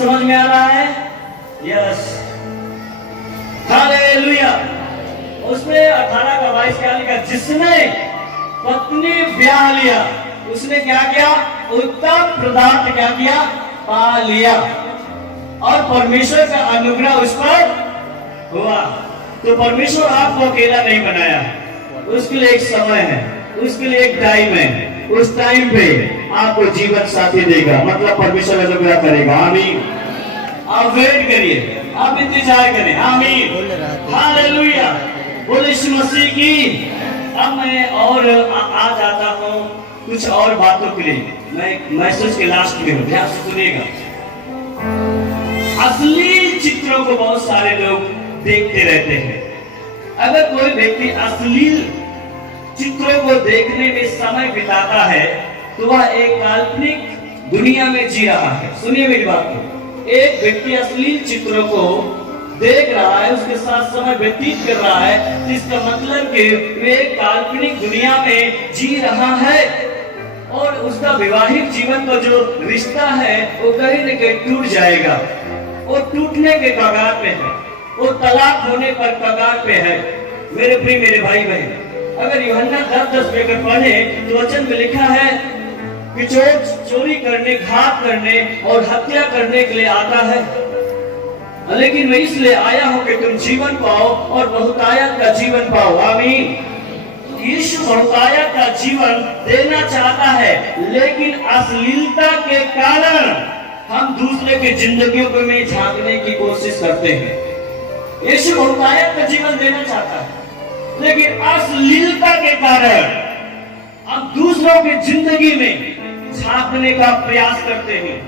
समझ में आ रहा है? Yes, hallelujah. उसमें 18 का 22 क्या लिखा? जिसने पत्नी ब्याह लिया उसने क्या किया? उत्तम पदार्थ क्या किया? पा लिया, और परमेश्वर का अनुग्रह उस पर हुआ। तो परमेश्वर आपको अकेला नहीं बनाया, उसके लिए एक समय है, उसके लिए एक टाइम है। उस टाइम पे आपको जीवन साथी देगा, मतलब परमेश्वर अनुग्रह करेगा। आमीन। आप वेट करिए, आप इंतजार करें। आमीन, हालेलुया। बोले यीशु मसीह की। अब मैं और आ जाता हूँ कुछ और बातों के लिए। मैं मैसेज के लास्ट में हूँ, ध्यान से सुनिएगा। असली चित्रों को बहुत सारे लोग देखते रहते हैं। अगर कोई व्यक्ति अश्लील चित्रों को देखने में समय बिताता है तो वह एक काल्पनिक दुनिया में जी रहा है। सुनिए मेरी बात को। एक व्यक्ति अश्लील चित्रों को देख रहा है, उसके साथ समय व्यतीत कर रहा है, इसका मतलब कि वे काल्पनिक दुनिया में जी रहा है, और उसका वैवाहिक जीवन का जो रिश्ता है वो कहीं न कहीं टूट जाएगा, और टूटने के कगार पे है, वो तलाक होने पर कगार पे है। मेरे प्रिय मेरे भाई बहन, अगर यूहन्ना 10:10 में अगर पढ़े तो वचन में लिखा है कि चोरी करने, घात करने और हत्या करने के लिए आता है, लेकिन मैं इसलिए आया हूं कि तुम जीवन पाओ और बहुतायत का जीवन पाओ। आमीन। यीशु बहुतायत का जीवन देना चाहता है, लेकिन अश्लीलता के कारण हम दूसरे के जिंदगियों में झांकने की कोशिश करते हैं। यीशु बहुतायत का जीवन देना चाहता है, लेकिन अश्लीलता के कारण हम दूसरों की जिंदगी में झांकने का प्रयास करते हैं,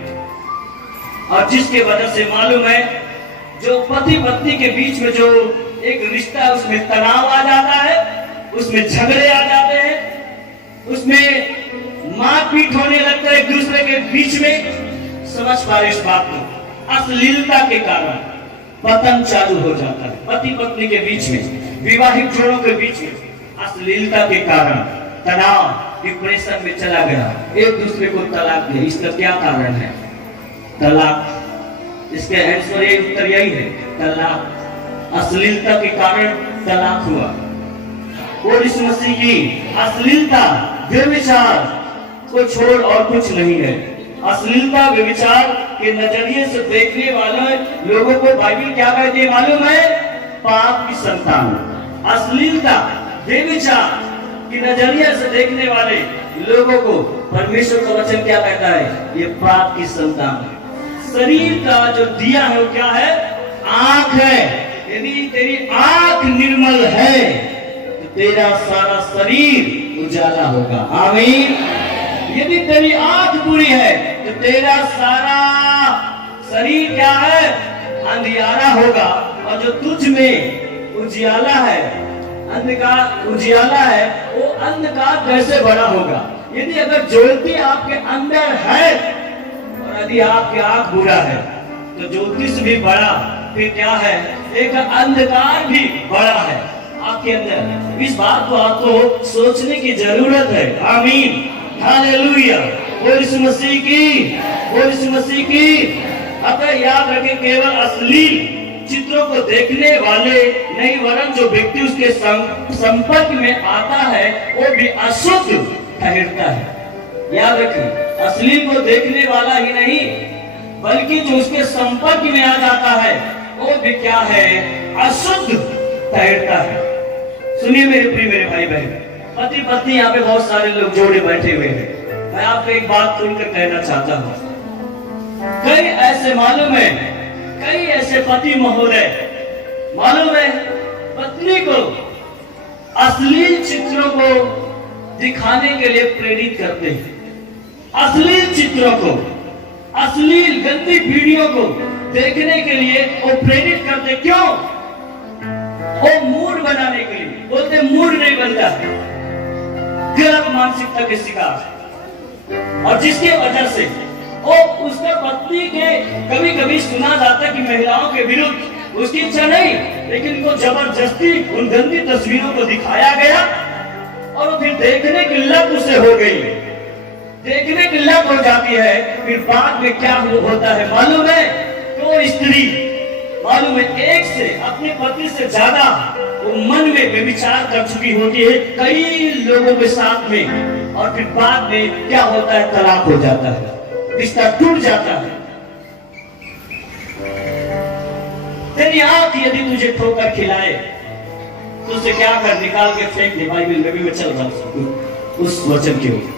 और जिसके वजह से मालूम है जो पति पत्नी के बीच में जो एक रिश्ता है उसमें तनाव आ जाता है, उसमें झगड़े आ जाते हैं, उसमें मारपीट होने लगता है एक दूसरे के बीच में। समझ पा रहे इस बात को? अश्लीलता के कारण पतन चालू हो जाता है पति पत्नी के बीच में, विवाहित जोड़ों के बीच में। अश्लीलता के कारण तनाव, डिप्रेशन में चला गया, एक दूसरे को तलाक दिया। इसका क्या कारण है? तलाक। इसके आंसर ये उत्तर यही है, तलाक। अश्लीलता के कारण तलाक हुआ। और इस मसीह की अश्लीलता, व्यभिचार को छोड़ और कुछ नहीं है। अश्लीलता, व्यभिचार के नजरिए से देखने वाले लोगों को बाइबल क्या कहती है मालूम है? पाप की संतान। अश्लीलता, व्यभिचार की नजरिए से देखने वाले लोगों को परमेश्वर का वचन क्या कहता है? ये पाप की संतान है। शरीर का जो दिया है वो क्या है? आंख है। यदि तेरी आंख निर्मल है तो तेरा सारा शरीर उजाला होगा। आमीन। यदि तेरी आंख बुरी है तो तेरा सारा शरीर क्या है? अंधियारा होगा। और जो तुझ में उजियाला है, अंधकार उजियाला है, वो अंधकार कैसे बड़ा होगा? यदि अगर ज्योति आपके अंदर है और यदि आपकी आंख बुरा है तो ज्योतिष भी बड़ा, फिर क्या है? एक अंधकार भी बड़ा है आपके अंदर। इस बात को आपको सोचने की जरूरत है। आमीन, हालेलुया। बोल यीशु मसीह की, बोल यीशु मसीह की। अतः याद रखें, केवल अश्लील चित्रों को देखने वाले नहीं, वरन जो व्यक्ति उसके संपर्क में आता है वो भी अशुद्ध ठहरता है। याद रखें, अश्लील को देखने वाला ही नहीं बल्कि जो उसके संपर्क में आ जाता है वो भी क्या है? अशुद्ध ठहरता है। सुनिए मेरे प्रिय मेरे भाई बहन, पति पत्नी यहाँ पे बहुत सारे लोग जोड़े बैठे हुए हैं। मैं आपको एक बात खुलकर कहना चाहता हूँ। कई ऐसे मालूम है, कई ऐसे पति महोदय मालूम है पत्नी को अश्लील चित्रों को दिखाने के लिए प्रेरित करते हैं। अश्लील चित्रों को, अश्लील गंदी वीडियो को देखने के लिए वो प्रेरित करते। क्यों? वो मूड बनाने के लिए। बोलते मूड नहीं बनता है, गलत मानसिकता के शिकार। और जिसके वजह से वो उसका पत्नी के कभी कभी सुना जाता कि महिलाओं के विरुद्ध उसकी इच्छा नहीं, लेकिन वो जबरदस्ती उन गंदी तस्वीरों को दिखाया गया और फिर देखने की लत उसे हो गई, देखने की लत हो जाती है। फिर बाद में क्या होता है मालूम है? स्त्री मालूम है एक से अपने पति से ज्यादा वो मन में व्यभिचार कर चुकी होती है कई लोगों के साथ में, और फिर बाद में क्या होता है, तलाक हो जाता है, रिश्ता टूट जाता है। तेरी आंख यदि तुझे ठोकर खिलाए तो उसे क्या कर, निकाल के फेंक दे। बाइबल में भी मैं चल रहा हूं उस वचन के ऊपर।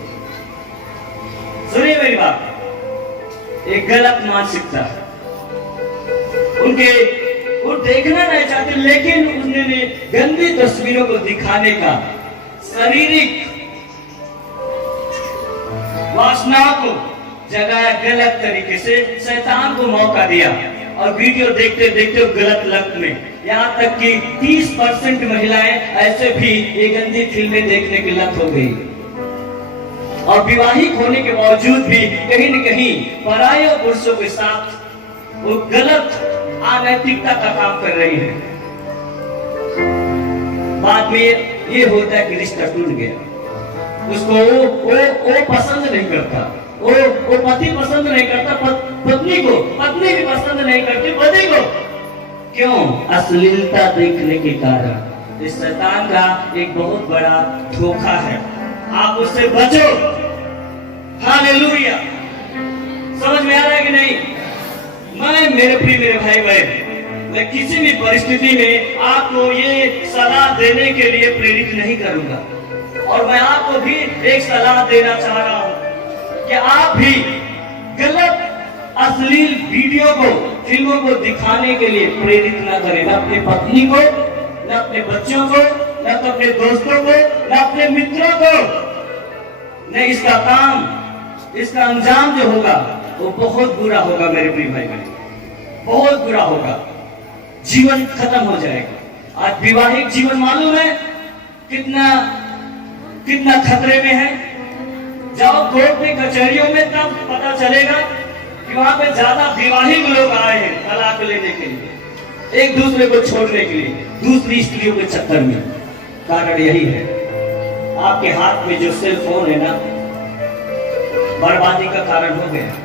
सुनिए मेरी बात, एक गलत मानसिकता है उनके, वो देखना नहीं चाहते, लेकिन उन्होंने गंदी तस्वीरों को दिखाने का, शारीरिक वासना को जगाया गलत तरीके से, शैतान को मौका दिया और वीडियो देखते देखते गलत लत में, यहाँ तक कि 30% महिलाएं ऐसे भी ये गंदी फिल्में देखने की लत हो गई, और विवाहित होने के बावजूद भी कहीं न कहीं पराये पुरुषों के साथ वो गलत अनैतिकता का काम कर रही है। बाद में ये होता है कि रिश्ता टूट गया, उसको वो पसंद नहीं करता, वो पति पसंद नहीं करता पत्नी को, पत्नी भी पसंद नहीं करती पति को। क्यों? अश्लीलता देखने के कारण। इस शैतान का एक बहुत बड़ा धोखा है, आप उससे बचो। हालेलुया, समझ में आ रहा है कि नहीं? मेरे प्रिय मेरे भाई बहन, मैं किसी भी परिस्थिति में आपको ये सलाह देने के लिए प्रेरित नहीं करूंगा, और मैं आपको भी एक सलाह देना चाह रहा हूं कि आप भी गलत अश्लील वीडियो को, फिल्मों को दिखाने के लिए प्रेरित न करें, न अपनी पत्नी को, न अपने बच्चों को, न तो अपने दोस्तों को, न अपने मित्रों को। नहीं, इसका काम, इसका अंजाम जो होगा वो बहुत बुरा होगा मेरे प्रिय भाई बहन, बहुत बुरा होगा, जीवन खत्म हो जाएगा। आज विवाहिक जीवन मालूम है कितना कितना खतरे में है। जाओ कोर्ट में, कचहरियों में, तब पता चलेगा कि वहां पे ज्यादा विवाहिक लोग आए हैं तलाक लेने के लिए, एक दूसरे को छोड़ने के लिए, दूसरी स्त्रियों के चक्कर में। कारण यही है, आपके हाथ में जो सेल फोन है ना, बर्बादी का कारण हो गया।